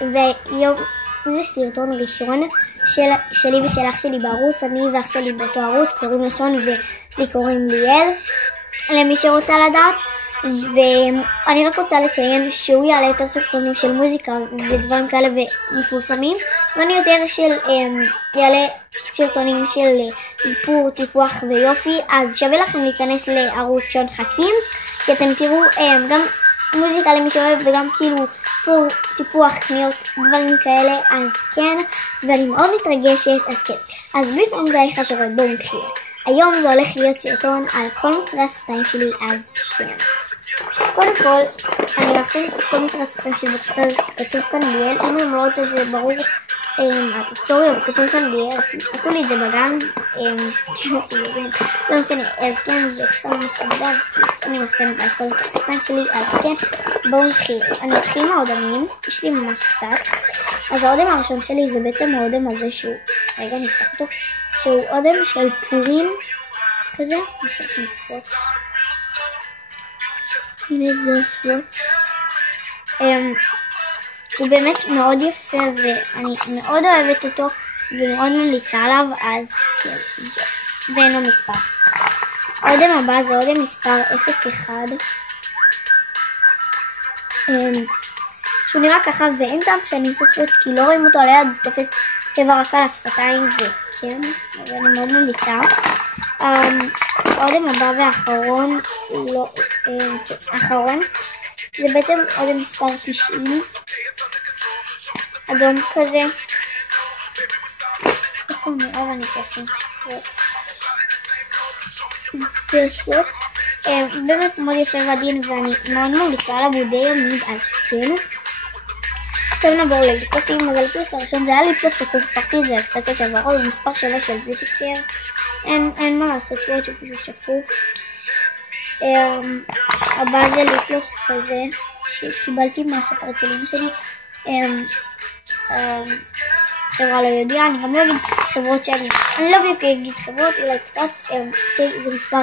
ויום זה סרטון ראשון שלי ושל אח שלי בערוץ. אני ואח שלי באותו ערוץ, קוראים לשון ולי קוראים ליאל, למי שרוצה לדעת. ואני רק רוצה לציין שהוא יעלה יותר סרטונים של מוזיקה ודברים כאלה ומפורסמים, ואני יותר יעלה סרטונים של איפור, טיפוח ויופי. אז שווה לכם להיכנס לערוץ שון חכים, כי אתם תראו גם מוזיקה למי שאוהב וגם כאילו איפור, טיפוח, קניות, דברים כאלה. אז כן, ואני מאוד מתרגשת. אז כן, אז בלי פעם זה איך חבר'ה, בואו נתחיל. היום זה הולך להיות סרטון על כל מוצרי השפתיים שלי. אז כן, קודם כל אני אעשה את כל מוצרי השפתיים שלי וכתוב כאן ליאל. אם הם רואות את זה ברור סורי, אבל כתוב כאן ליאל, עשו לי את זה בגן, לא משנה. אז כן, זה קצת ממש חמודה, אני מחסנת על כל מוצרי השפתיים שלי. אז כן, בואו נתחיל. אני אתחיל מהאודמים, יש לי ממש קצת. אז האודם הראשון שלי זה בעצם האודם הזה שהוא, רגע נפתח אותו, שהוא אודם של פורים כזה. נעשה לכם ספוט, הנה זה ספוט. הוא באמת מאוד יפה ואני מאוד אוהבת אותו ומאוד ממליצה עליו. אז כן, ואין לו מספר. האודם הבא זה אודם מספר 01, שהוא נראה ככה ואין טעם שאני עושה ספוט כי לא רואים אותו על היד, תופס צבע רק על השפתיים. וכן, ואני מאוד ממליצה. האודם הבא והאחרון, האחרון זה בעצם אודם מספר 90, אדום כזה. איך הוא נראה? ואני אספים זה ספוט באמת מאוד יפה ועדין ואני מאוד ממליצה עליו, הוא די עמיד. אז כן, עכשיו נעבור לליפלוסים. אז הליפלוס הראשון זה היה ליפלוס שקוף, הפכתי את זה קצת יותר ורוד, הוא מספר 7 של ביוטיקר. אין מה לעשות, שהוא פשוט שקוף. הבא זה ליפלוס כזה שקיבלתי מהספר אצל אמא שלי, חברה לא יודעה, אני גם לא אגיד חברות שאני לא בדיוק אגיד חברות, אולי קצת. זה מספר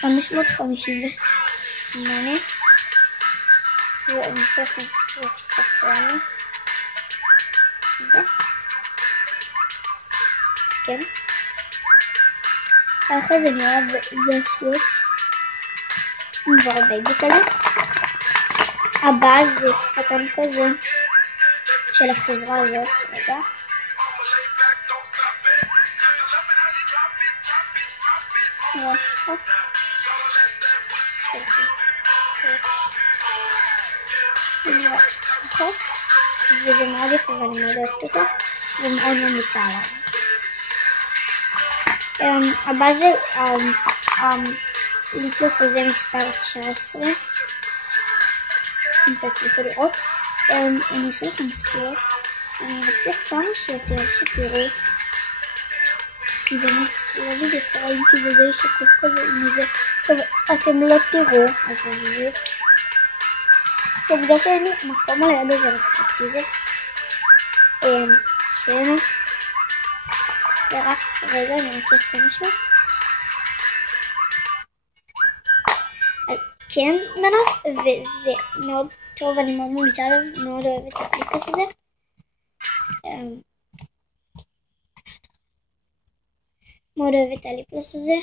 558 ואני אעשה לכם ספוט קצר. כן, ככה זה נראה, וזה הספוט כבר בייבי כזה. הבא זה שפתון כזה של החברה הזאת. רגע, וזה מאוד יפה ואני מאוד אוהבת אותו ומאוד ממליצה עליו. הבא זה ליפלוס הזה מספר 19, אם תצליחו לראות. אני אעשה לכם ספוט, אני אנסה כמה שיותר שתראו, כי באמת לא בדיוק רואים כי זה די שקוף כזה עם זה. טוב, אתם לא תראו, אז עזבי. טוב, בגלל שאין לי מקום על היד הזה, רק תוציא את זה. כן, ורק רגע אני רק אעשה משהו. כן בנות, וזה מאוד טוב, אני מאוד ממליצה עליו, מאוד אוהבת את הליפלוס הזה. מאוד אוהבת את הליפלוס הזה.